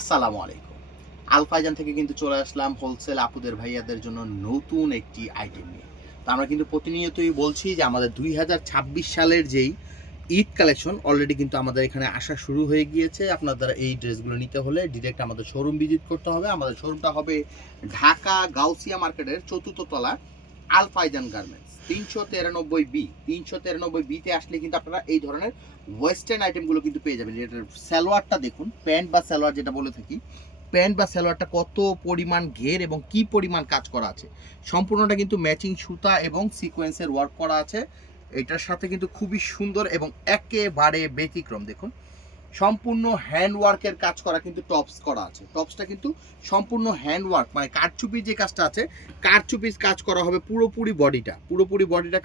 আসসালামু আলাইকুম। আলফাইজান থেকে কিন্তু চলে আসলাম হোলসেল আপুদের ভাইয়াদের জন্য নতুন একটি আইটেম নিয়ে। তো আমরা কিন্তু প্রতিনিয়তই বলছি যে আমাদের ২০২৬ সালের যেই ঈদ কালেকশন অলরেডি কিন্তু আমাদের এখানে আসা শুরু হয়ে গিয়েছে। আপনাদের এই ড্রেসগুলো নিতে হলে ডিরেক্ট আমাদের শোরুম ভিজিট করতে হবে। আমাদের শোরুমটা হবে ঢাকা গাউসিয়া মার্কেটের ৪র্থ তলা আলফাইজান গার্মেন্টস ৩৯৩ বিতে আসলে কিন্তু আপনারা এই ধরনের ওয়েস্টার্ন আইটেমগুলো কিন্তু পেয়ে যাবেন। এটার সালোয়ারটা দেখুন, প্যান্ট বা সালোয়ার যেটা বলে থাকি, প্যান্ট বা সালোয়ারটা কত পরিমাণ ঘের এবং কি পরিমাণ কাজ করা আছে। সম্পূর্ণটা কিন্তু ম্যাচিং সুতা এবং সিকোয়েন্সের ওয়ার্ক করা আছে। এটার সাথে কিন্তু খুবই সুন্দর এবং একেবারে ব্যতিক্রম দেখুন, সম্পূর্ণ হ্যান্ড ওয়ার্কের কাজ করা কিন্তু টপস করা আছে। টপসটা কিন্তু সম্পূর্ণ হ্যান্ড ওয়ার্ক, মানে কারচুপির যে কাজটা আছে কারচুপির কাজ করা হবে পুরোপুরি বডিটা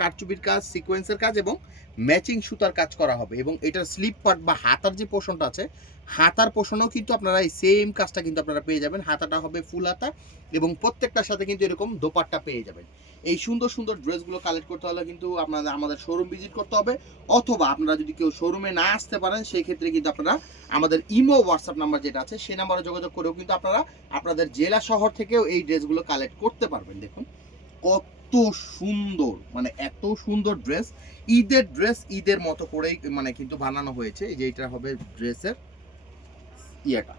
কারচুপির কাজ, সিকোয়েন্সের কাজ এবং ম্যাচিং সুতার কাজ করা হবে। এবং এটার স্লিপ পার্ট বা হাতার যে পোর্শনটা আছে, হাতার পোর্শনেও কিন্তু আপনারা এই সেম কাজটা কিন্তু আপনারা পেয়ে যাবেন। হাতাটা হবে ফুল হাতা এবং প্রত্যেকটার সাথে কিন্তু এরকম দোপাট্টা পেয়ে যাবেন। এই সুন্দর সুন্দর ড্রেসগুলো কালেক্ট করতে হলে কিন্তু আপনাদের আমাদের শোরুম ভিজিট করতে হবে, অথবা আপনারা যদি কেউ শোরুমে না আসতে পারেন সেই ক্ষেত্রে কিন্তু আপনারা আমাদের ইমো হোয়াটসঅ্যাপ নাম্বার যেটা আছে সেই নাম্বারে যোগাযোগ করেও কিন্তু আপনারা আপনাদের জেলা শহর থেকেও এই ড্রেসগুলো কালেক্ট করতে পারবেন। দেখুন কত সুন্দর, মানে এত সুন্দর ড্রেস, ঈদের ড্রেস ঈদের মতো করেই মানে কিন্তু বানানো হয়েছে। এই যে এটা হবে ড্রেসের ইয়েটা,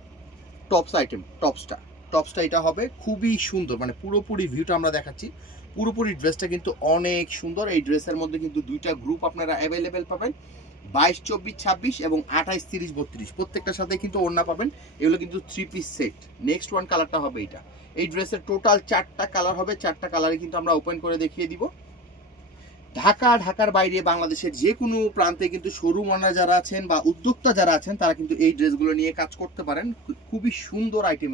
টপসটা এটা হবে খুবই সুন্দর, মানে পুরোপুরি ভিউটা আমরা দেখাচ্ছি। পুরোপুরি ড্রেসটা কিন্তু অনেক সুন্দর। এই ড্রেসের মধ্যে কিন্তু দুইটা গ্রুপ আপনারা অ্যাভেলেবেল পাবেন, 22, 24, 26 এবং 28, 30, 32 প্রত্যেকটার সাথে কিন্তু ওড়না পাবেন। এগুলো কিন্তু 3 পিস সেট। নেক্সট ওয়ান কালারটা হবে এটা। এই ড্রেসের টোটাল 4টা কালার হবে, 4টা কালারে কিন্তু আমরা ওপেন করে দেখিয়ে দিব। ঢাকার বাইরে বাংলাদেশের যে কোনো প্রান্তে কিন্তু শোরুম ওনার যারা আছেন বা উদ্যোক্তা যারা আছেন তারা কিন্তু এই ড্রেসগুলো নিয়ে কাজ করতে পারেন। খুবই সুন্দর আইটেম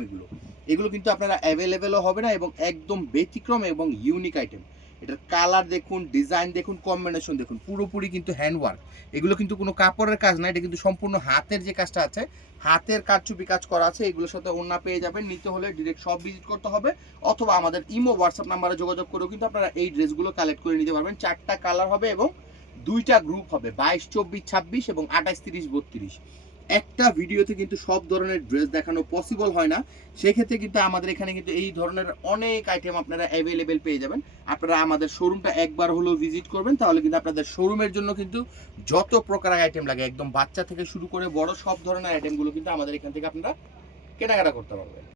এগুলো কিন্তু আপনারা অ্যাভেলেবেলও হবে না এবং একদম ব্যতিক্রম এবং ইউনিক আইটেম। এটার কালার দেখুন, ডিজাইন দেখুন, কম্বিনেশন দেখুন, পুরোপুরি কিন্তু হ্যান্ডওয়ার্ক। এগুলো কিন্তু কোনো কাপড়ের কাজ না, এটা কিন্তু সম্পূর্ণ হাতের যে কাজটা আছে, হাতের কারচুপি কাজ করা আছে। এগুলোর সাথে ওড়না পেয়ে যাবেন। নিতে হলে ডিরেক্ট শপ ভিজিট করতে হবে, অথবা আমাদের ইমো হোয়াটসঅ্যাপ নাম্বারে যোগাযোগ করেও কিন্তু আপনারা এই ড্রেসগুলো কালেক্ট করে নিতে পারবেন। 4টা কালার হবে এবং দুইটা গ্রুপ হবে, 22, 24, 26 এবং 28, 30, 32। একটা ভিডিওতে কিন্তু সব ধরনের ড্রেস দেখানো পসিবল হয় না, সেক্ষেত্রে কিন্তু আমাদের এখানে কিন্তু এই ধরনের অনেক আইটেম আপনারা অ্যাভেলেবেল পেয়ে যাবেন। আপনারা আমাদের শোরুমটা একবার হলেও ভিজিট করবেন, তাহলে কিন্তু আপনাদের শোরুমের জন্য কিন্তু যত প্রকার আইটেম লাগে, একদম বাচ্চা থেকে শুরু করে বড় সব ধরনের আইটেমগুলো কিন্তু আমাদের এখান থেকে আপনারা কেনাকাটা করতে পারবেন।